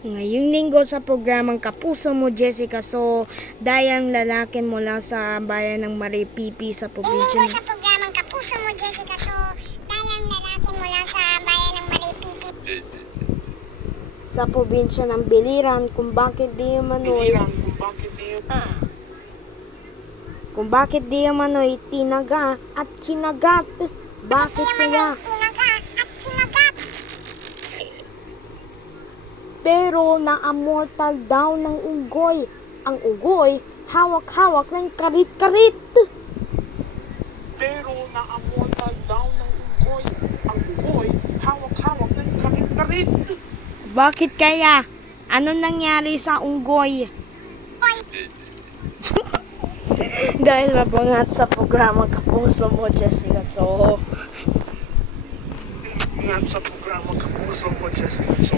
Ngayong linggo sa programang Kapuso Mo, Jessica. So, dayang lalaki mula sa bayan ng Maripipi sa probinsya Linggo ng... sa programang Kapuso Mo, Jessica. So, dayang lalaki mula sa bayan ng Maripipi. sa probinsya ng Biliran kung bakit di umano'y tinaga at kinagat. Bakit kaya? Tinaga at sinagat. Pero na-amortal daw ng unggoy. Ang unggoy, hawak-hawak ng karit-karit. Pero na-amortal daw ng unggoy. Ang unggoy, hawak-hawak ng karit-karit. Bakit kaya? Ano nangyari sa unggoy? Dahil nabangat sa programa Kapuso Mo, Jessica. So, Nga sa programa Kapuso Mo, Jessica. So,